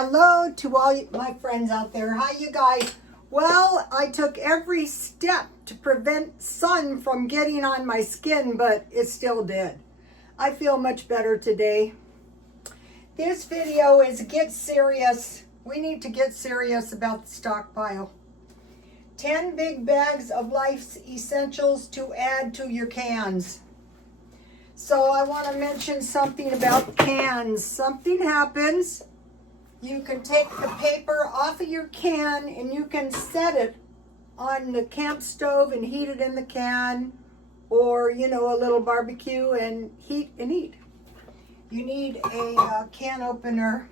Hello to all my friends out there. Hi, you guys. Well, I took every step to prevent sun from getting on my skin, but it still did. I feel much better today. This video is get serious. We need to get serious about the stockpile. 10 big bags of life's essentials to add to your cans. So I want to mention something about cans. Something happens. You can take the paper off of your can and you can set it on the camp stove and heat it in the can, or a little barbecue and heat and eat. You need a can opener.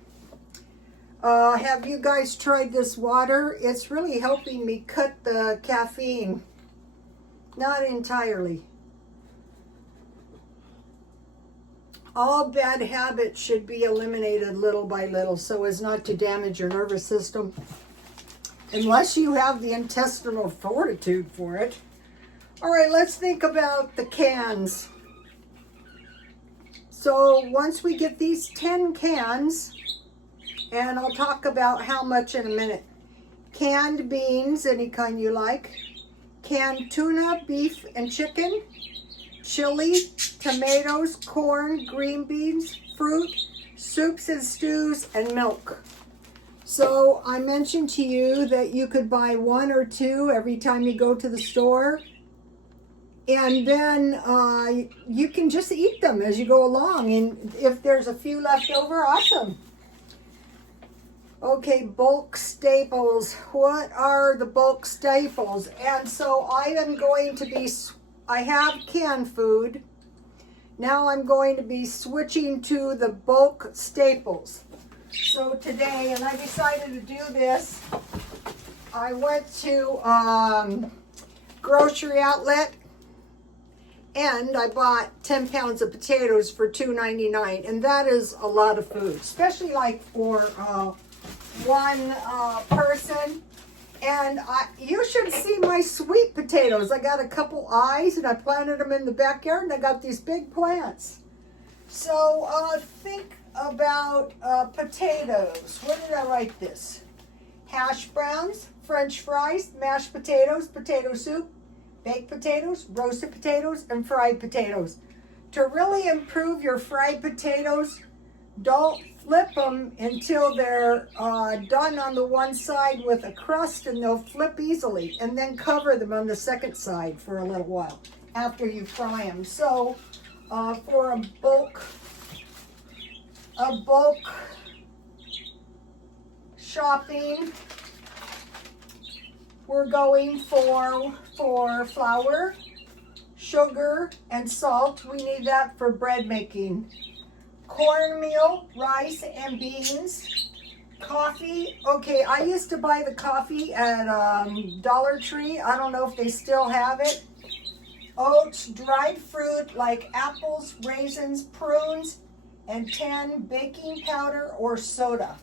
Have you guys tried this water? It's really helping me cut the caffeine. Not entirely. All bad habits should be eliminated little by little so as not to damage your nervous system, unless you have the intestinal fortitude for it. All right, let's think about the cans. So once we get these 10 cans, and I'll talk about how much in a minute. Canned beans, any kind you like. Canned tuna, beef and chicken. Chili, tomatoes, corn, green beans, fruit, soups and stews, and milk. So I mentioned to you that you could buy one or two every time you go to the store. And then you can just eat them as you go along. And if there's a few left over, awesome. Okay, bulk staples. What are the bulk staples? And so I have canned food. Now I'm going to be switching to the bulk staples. So today, and I decided to do this, I went to grocery outlet and I bought 10 pounds of potatoes for $2.99, and that is a lot of food, especially like for one person. And you should see my sweet potatoes. I got a couple eyes and I planted them in the backyard and I got these big plants. So think about potatoes. Where did I write this? Hash browns, French fries, mashed potatoes, potato soup, baked potatoes, roasted potatoes, and fried potatoes. To really improve your fried potatoes, don't flip them until they're done on the one side with a crust, and they'll flip easily, and then cover them on the second side for a little while after you fry them. So for a bulk shopping, we're going for flour, sugar, and salt. We need that for bread making. Cornmeal, rice, and beans. Coffee. Okay, I used to buy the coffee at Dollar Tree. I don't know if they still have it. Oats, dried fruit like apples, raisins, prunes, and 10 baking powder or soda.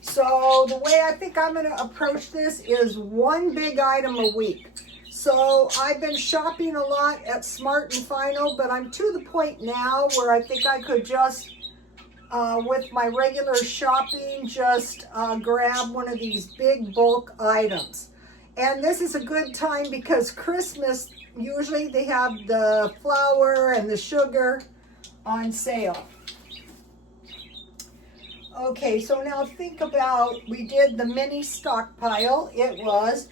So the way I think I'm going to approach this is one big item a week. So I've been shopping a lot at Smart and Final, but I'm to the point now where I think I could just, with my regular shopping, just grab one of these big bulk items. And this is a good time because Christmas, usually they have the flour and the sugar on sale. Okay, so now think about, we did the mini stockpile. It was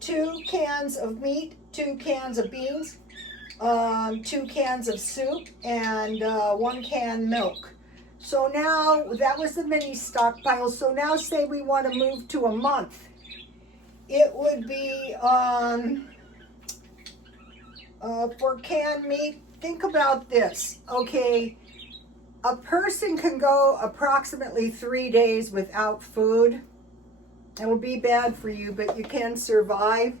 2 cans of meat, 2 cans of beans, 2 cans of soup, and 1 can milk. So now, that was the mini stockpile. So now say we want to move to a month. It would be, for canned meat, think about this. Okay, a person can go approximately 3 days without food. It will be bad for you, but you can survive.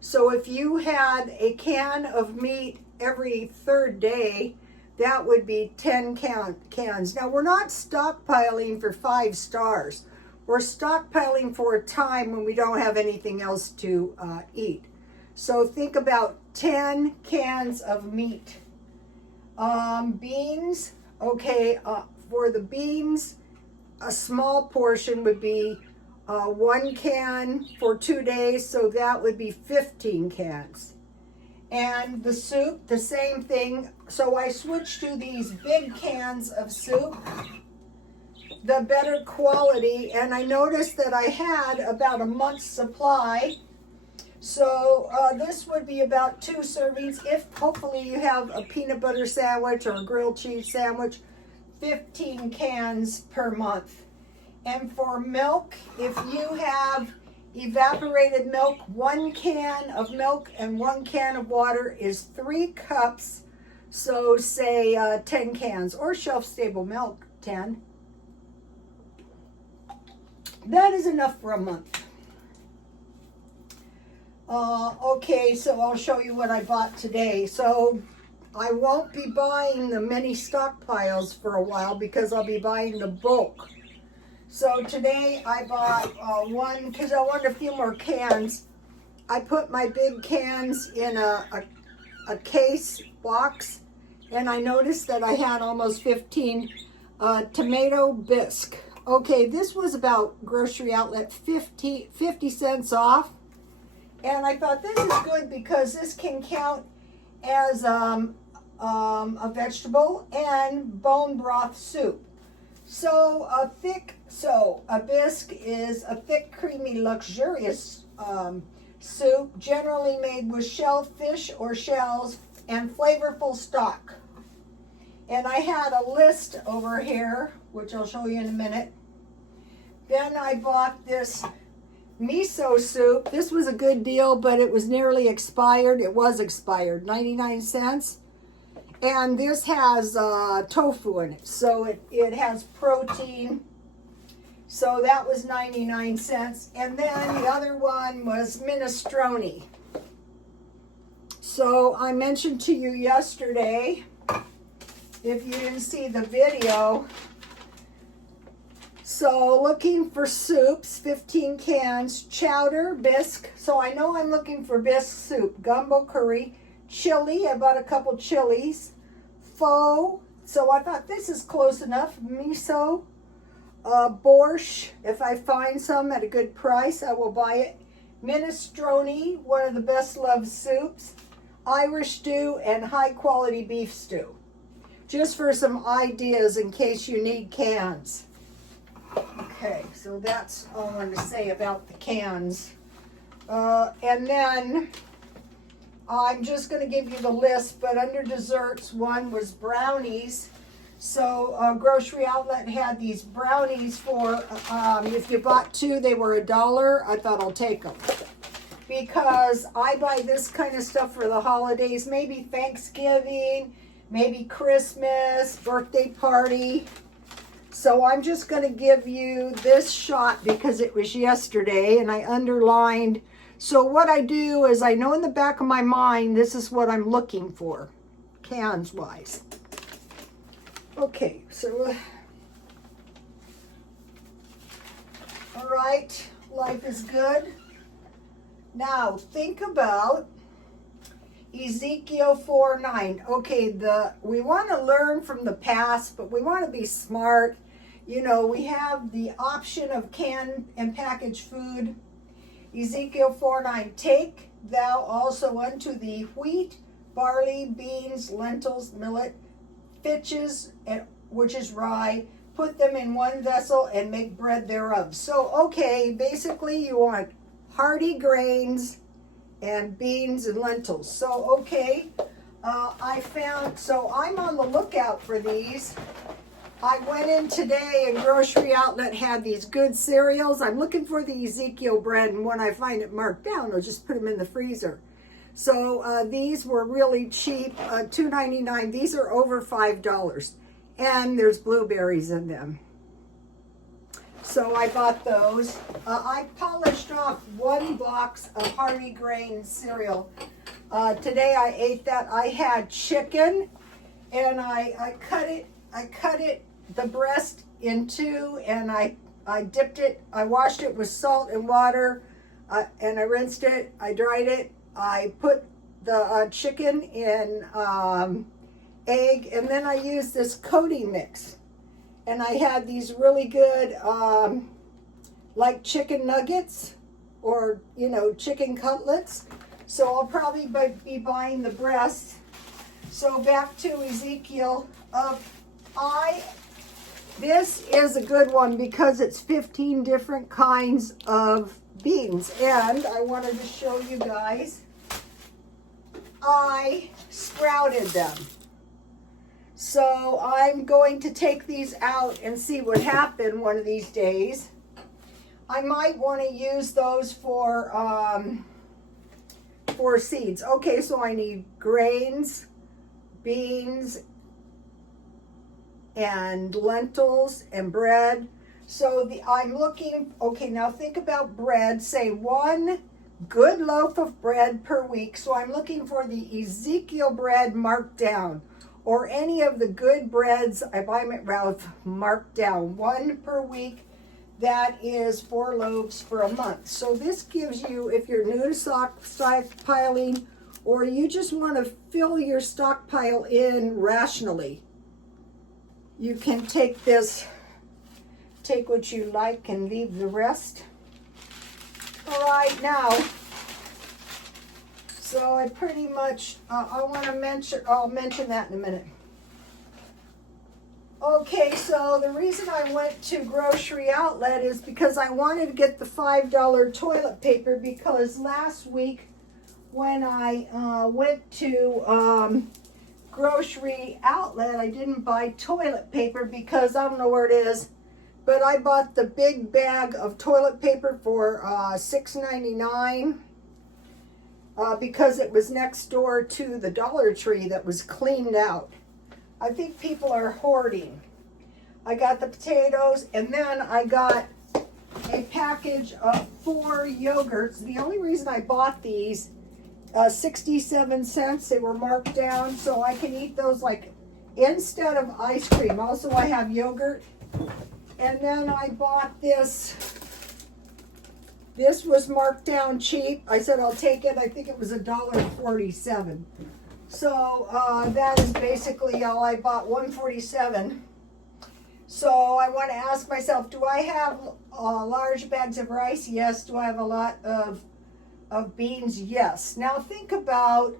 So if you had a can of meat every 3rd day, that would be 10 cans. Now, we're not stockpiling for 5 stars. We're stockpiling for a time when we don't have anything else to eat. So think about 10 cans of meat. Beans, okay, for the beans, a small portion would be 1 can for 2 days, so that would be 15 cans. And the soup, the same thing. So I switched to these big cans of soup, the better quality, and I noticed that I had about a month's supply. So this would be about 2 servings. If hopefully you have a peanut butter sandwich or a grilled cheese sandwich, 15 cans per month. And for milk, if you have evaporated milk, 1 can of milk and 1 can of water is 3 cups. So say 10 cans, or shelf-stable milk, 10. That is enough for a month. Okay, so I'll show you what I bought today. So I won't be buying the mini stockpiles for a while because I'll be buying the bulk. So today I bought one because I wanted a few more cans. I put my big cans in a case box, and I noticed that I had almost 15 tomato bisque. Okay, this was about Grocery Outlet 50 cents off. And I thought this is good because this can count as a vegetable and bone broth soup. So a bisque is a thick, creamy, luxurious soup, generally made with shellfish or shells and flavorful stock. And I had a list over here, which I'll show you in a minute. Then I bought this miso soup. This was a good deal, but it was nearly expired. It was expired, 99 cents. And this has tofu in it, so it has protein. So that was 99 cents. And then the other one was minestrone. So I mentioned to you yesterday, if you didn't see the video, so looking for soups, 15 cans, chowder, bisque. So I know I'm looking for bisque soup, gumbo curry, chili. I bought a couple chilies, pho. So I thought this is close enough. Miso, borscht. If I find some at a good price, I will buy it. Minestrone, one of the best loved soups. Irish stew and high quality beef stew. Just for some ideas in case you need cans. Okay, so that's all I wanted to say about the cans. And then I'm just going to give you the list, but under desserts, one was brownies. So Grocery Outlet had these brownies for, if you bought 2, they were $1. I thought I'll take them. Because I buy this kind of stuff for the holidays, maybe Thanksgiving, maybe Christmas, birthday party. So I'm just going to give you this shot because it was yesterday and I underlined. So what I do is I know in the back of my mind, this is what I'm looking for, cans wise. Okay, so, all right, life is good. Now think about Ezekiel 4:9. Okay, we want to learn from the past, but we want to be smart. You know, we have the option of canned and packaged food. Ezekiel 4:9. Take thou also unto thee wheat, barley, beans, lentils, millet, fitches, which is rye. Put them in one vessel and make bread thereof. So, okay, basically you want hearty grains and beans and lentils. So, okay, so I'm on the lookout for these. I went in today and Grocery Outlet had these good cereals. I'm looking for the Ezekiel bread, and when I find it marked down, I'll just put them in the freezer. So these were really cheap, $2.99. These are over $5, and there's blueberries in them. So I bought those. I polished off 1 box of hearty grain cereal. Today I ate that. I had chicken, and I cut it, the breast in 2, and I dipped it. I washed it with salt and water, and I rinsed it. I dried it. I put the chicken in egg, and then I used this coating mix. and I had these really good, like chicken nuggets or, you know, chicken cutlets. So I'll probably be buying the breast. So back to Ezekiel. This is a good one because it's 15 different kinds of beans. And I wanted to show you guys, I sprouted them. So I'm going to take these out and see what happened one of these days. I might want to use those for seeds. Okay, so I need grains, beans, and lentils and bread. So I'm looking, okay, now think about bread. Say 1 good loaf of bread per week. So I'm looking for the Ezekiel bread marked down, or any of the good breads I buy them at Ralph marked down. 1 per week. That is 4 loaves for a month. So this gives you, if you're new to stockpiling, or you just want to fill your stockpile in rationally, you can take this, take what you like and leave the rest. All right, now, so I pretty much, I want to mention, I'll mention that in a minute. Okay, so the reason I went to Grocery Outlet is because I wanted to get the $5 toilet paper, because last week when I went to Grocery Outlet, I didn't buy toilet paper because I don't know where it is, but I bought the big bag of toilet paper for $6.99 because it was next door to the Dollar Tree that was cleaned out. I think people are hoarding. I got the potatoes, and then I got a package of 4 yogurts. The only reason I bought these, 67 cents, they were marked down, so I can eat those like instead of ice cream. Also, I have yogurt. And then I bought this. This was marked down cheap. I said I'll take it. I think it was $1.47. So that is basically all I bought, $1.47. So I want to ask myself, do I have large bags of rice? Yes. Do I have a lot of beans? Yes. Now think about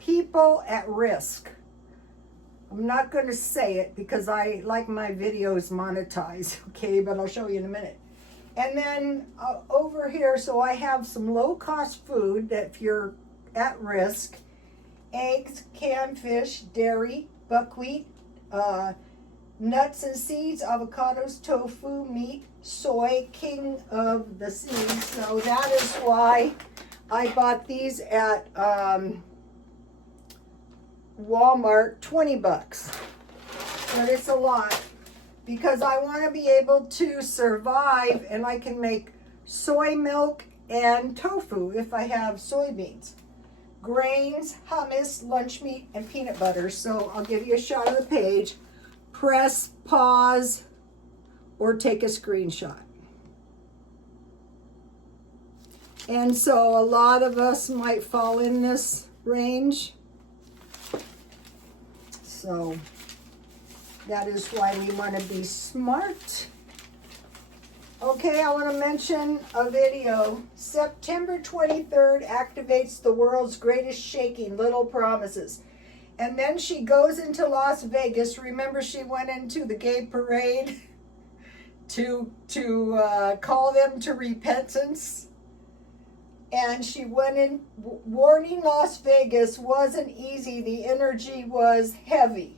people at risk. I'm not going to say it because I like my videos monetized, okay, but I'll show you in a minute. And then over here, so I have some low-cost food that if you're at risk: eggs, canned fish, dairy, buckwheat, nuts and seeds, avocados, tofu, meat, soy, king of the seas. So that is why I bought these at Walmart, 20 bucks. But it's a lot, because I want to be able to survive, and I can make soy milk and tofu if I have soybeans. Grains, hummus, lunch meat, and peanut butter. So I'll give you a shot of the page. Press, pause, or take a screenshot. And so a lot of us might fall in this range. So that is why we want to be smart. Okay, I want to mention a video. September 23rd activates the world's greatest shaking, Little Promises. And then she goes into Las Vegas. Remember, she went into the gay parade to call them to repentance. And she went in, warning Las Vegas wasn't easy. The energy was heavy.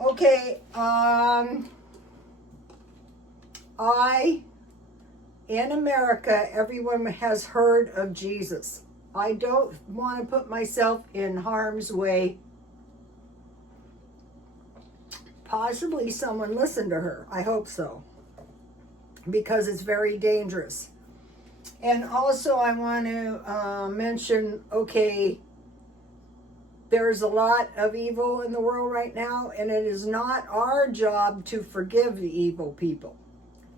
Okay, in America, everyone has heard of Jesus. I don't want to put myself in harm's way. Possibly someone listened to her. I hope so, because it's very dangerous. And also I want to mention, okay, there's a lot of evil in the world right now, and it is not our job to forgive the evil people,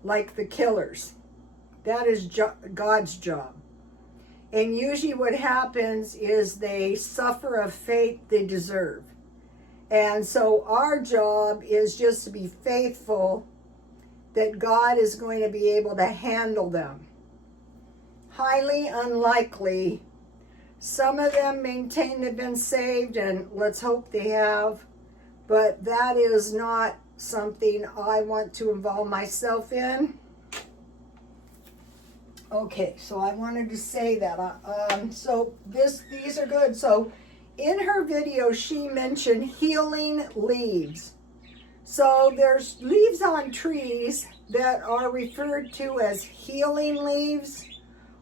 like the killers. That is God's job. And usually what happens is they suffer a fate they deserve. And so our job is just to be faithful that God is going to be able to handle them. Highly unlikely. Some of them maintain they've been saved, and let's hope they have. But that is not something I want to involve myself in. Okay, so I wanted to say that. So these are good. So in her video, she mentioned healing leaves. So there's leaves on trees that are referred to as healing leaves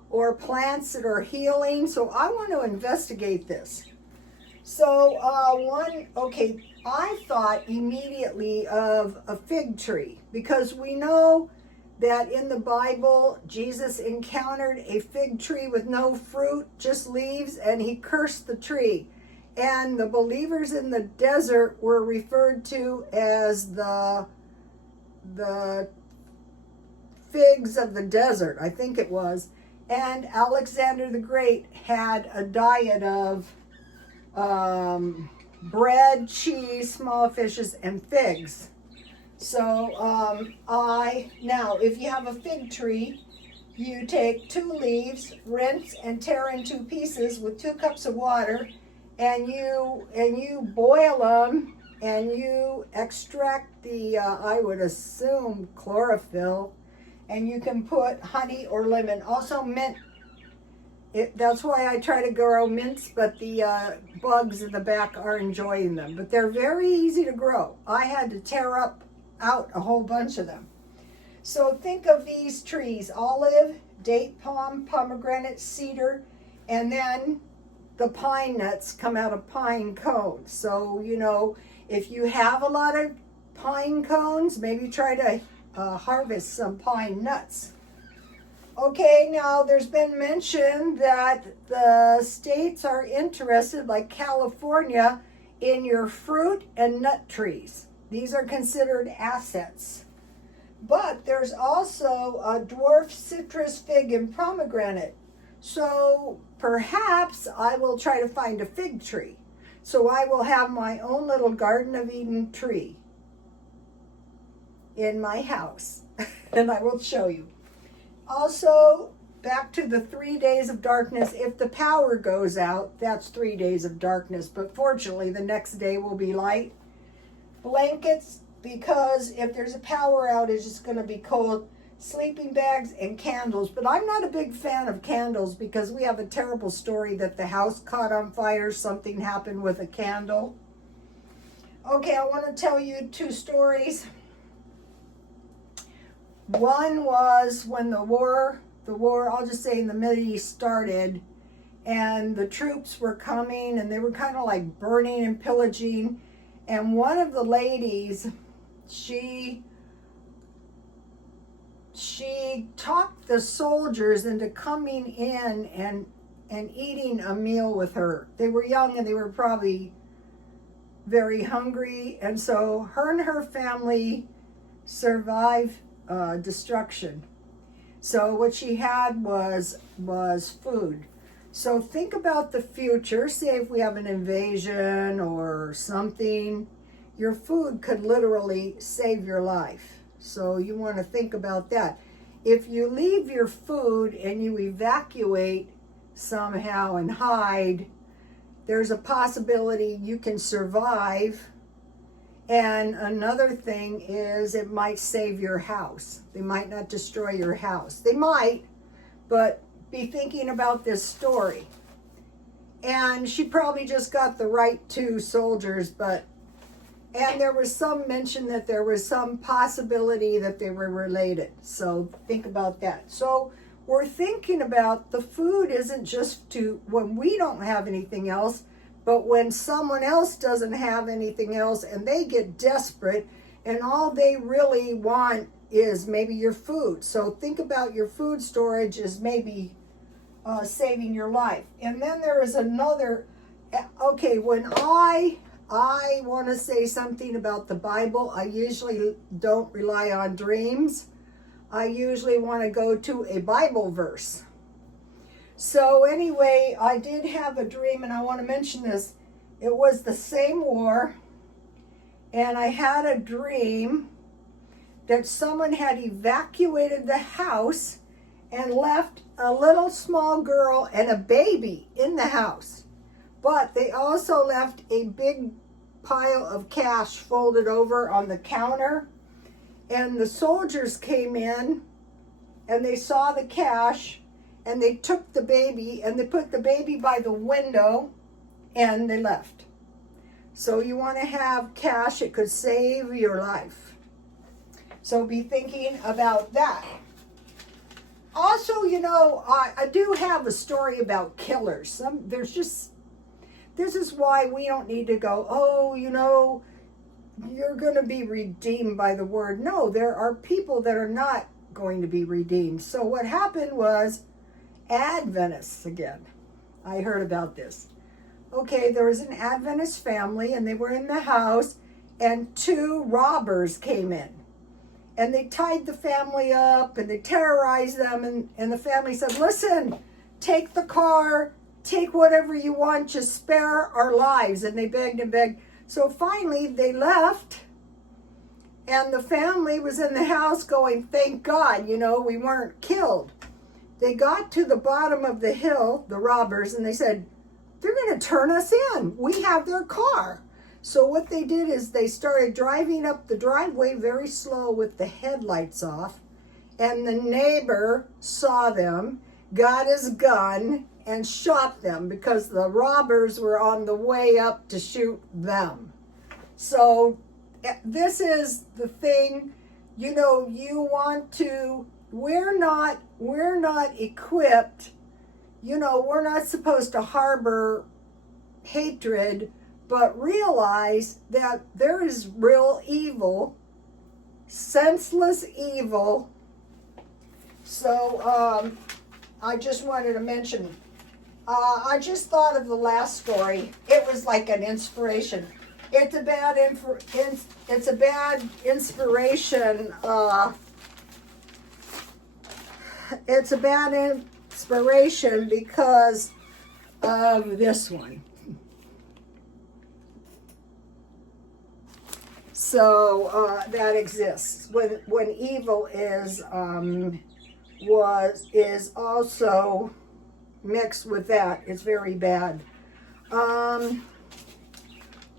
or plants that are healing. So I want to investigate this. So I thought immediately of a fig tree, because we know that in the Bible, Jesus encountered a fig tree with no fruit, just leaves, and he cursed the tree. And the believers in the desert were referred to as the figs of the desert, I think it was. And Alexander the Great had a diet of bread, cheese, small fishes, and figs. So now if you have a fig tree, you take 2 leaves, rinse and tear in 2 pieces with 2 cups of water, and you boil them, and you extract the I would assume chlorophyll, and you can put honey or lemon, also mint. That's why I try to grow mints, but the bugs in the back are enjoying them. But they're very easy to grow. I had to tear out a whole bunch of them. So think of these trees: olive, date palm, pomegranate, cedar, and then the pine nuts come out of pine cones. So, if you have a lot of pine cones, maybe try to harvest some pine nuts. Okay, now there's been mention that the states are interested, like California, in your fruit and nut trees. These are considered assets. But there's also a dwarf citrus, fig, and pomegranate. So perhaps I will try to find a fig tree. So I will have my own little Garden of Eden tree in my house. And I will show you. Also, back to the 3 days of darkness. If the power goes out, that's 3 days of darkness. But fortunately, the next day will be light. Blankets, because if there's a power outage, it's going to be cold. Sleeping bags and candles. But I'm not a big fan of candles, because we have a terrible story that the house caught on fire. Something happened with a candle. Okay, I want to tell you 2 stories. One was when the war, I'll just say in the Middle East started, and the troops were coming, and they were kind of like burning and pillaging. And one of the ladies, she talked the soldiers into coming in and eating a meal with her. They were young and they were probably very hungry, and so her and her family survived destruction. So what she had was food. So think about the future. Say if we have an invasion or something, your food could literally save your life. So you want to think about that. If you leave your food and you evacuate somehow and hide, there's a possibility you can survive. And another thing is, it might save your house. They might not destroy your house. They might, but be thinking about this story. And she probably just got the right 2 soldiers, and there was some mention that there was some possibility that they were related. So think about that. So we're thinking about the food isn't just to when we don't have anything else, but when someone else doesn't have anything else and they get desperate and all they really want is maybe your food. So think about your food storage as maybe saving your life. And then there is another, okay, when I want to say something about the Bible, I usually don't rely on dreams. I usually want to go to a Bible verse. So anyway, I did have a dream, and I want to mention this. It was the same war, and I had a dream that someone had evacuated the house and left a little small girl and a baby in the house. But they also left a big pile of cash folded over on the counter. And the soldiers came in and they saw the cash and they took the baby and they put the baby by the window and they left. So you want to have cash, it could save your life. So be thinking about that. Also, you know, I do have a story about killers. This is why we don't need to go, oh, you know, you're going to be redeemed by the word. No, there are people that are not going to be redeemed. So what happened was Adventists again. I heard about this. Okay, there was an Adventist family and they were in the house and two robbers came in. And they tied the family up and they terrorized them. And the family said, listen, take the car, take whatever you want, just spare our lives. And they begged and begged. So finally they left. And the family was in the house going, thank God, you know, we weren't killed. They got to the bottom of the hill, the robbers, and they said, they're going to turn us in. We have their car. So what they did is they started driving up the driveway very slow with the headlights off. And the neighbor saw them, got his gun, and shot them because the robbers were on the way up to shoot them. So this is the thing, you know, you want to, we're not equipped, you know, we're not supposed to harbor hatred, but realize that there is real evil, senseless evil. So I just wanted to mention, I just thought of the last story. It was like an inspiration. It's a bad inspiration. It's a bad inspiration because of this one. So that exists when evil is also mixed with that. It's very bad.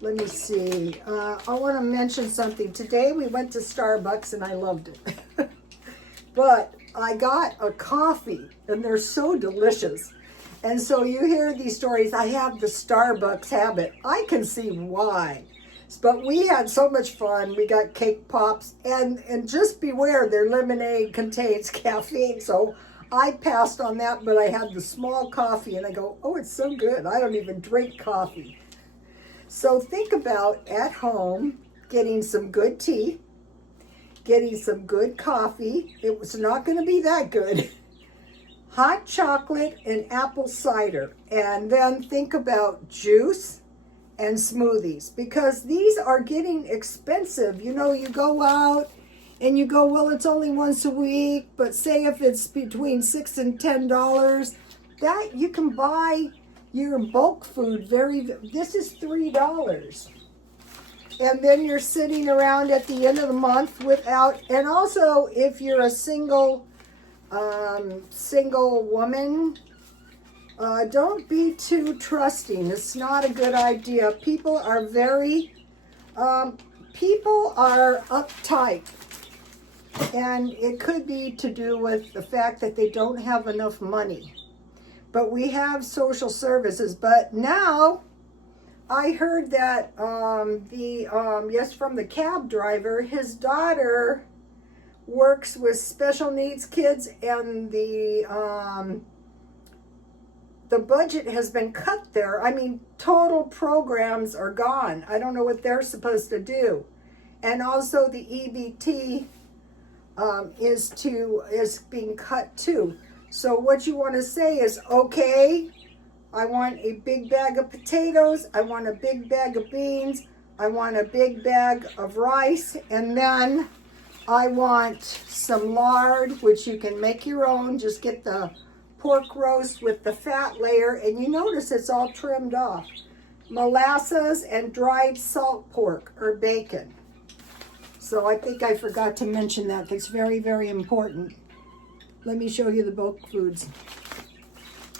Let me see. I want to mention something. Today we went to Starbucks and I loved it. But I got a coffee and they're so delicious. And so you hear these stories. I have the Starbucks habit. I can see why. But we had so much fun. We got cake pops. And just beware, their lemonade contains caffeine. So I passed on that, but I had the small coffee. And I go, oh, it's so good. I don't even drink coffee. So think about at home getting some good tea, getting some good coffee. It was not going to be that good. Hot chocolate and apple cider. And then think about juice and smoothies, because these are getting expensive. You know, you go out and you go, well, it's only once a week, but say if it's between $6 and $10, that you can buy your bulk food this is $3. And then you're sitting around at the end of the month without, and also if you're a single woman, don't be too trusting. It's not a good idea. People are uptight. And it could be to do with the fact that they don't have enough money. But we have social services. But now I heard that from the cab driver, his daughter works with special needs kids, and the budget has been cut there. I mean, total programs are gone. I don't know what they're supposed to do. And also the EBT is being cut too. So what you want to say is, okay, I want a big bag of potatoes, I want a big bag of beans, I want a big bag of rice, and then I want some lard, which you can make your own. Just get the pork roast with the fat layer, and you notice it's all trimmed off. molasses, and dried salt pork or bacon. So I think I forgot to mention that. That's very, very important. Let me show you the bulk foods.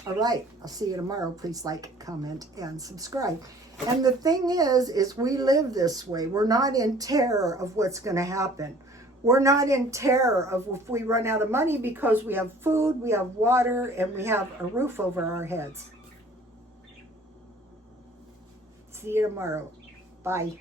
All right, I'll see you tomorrow. Please like, comment, and subscribe. And the thing is we live this way. We're not in terror of what's going to happen. We're not in terror of if we run out of money, because we have food, we have water, and we have a roof over our heads. See you tomorrow. Bye.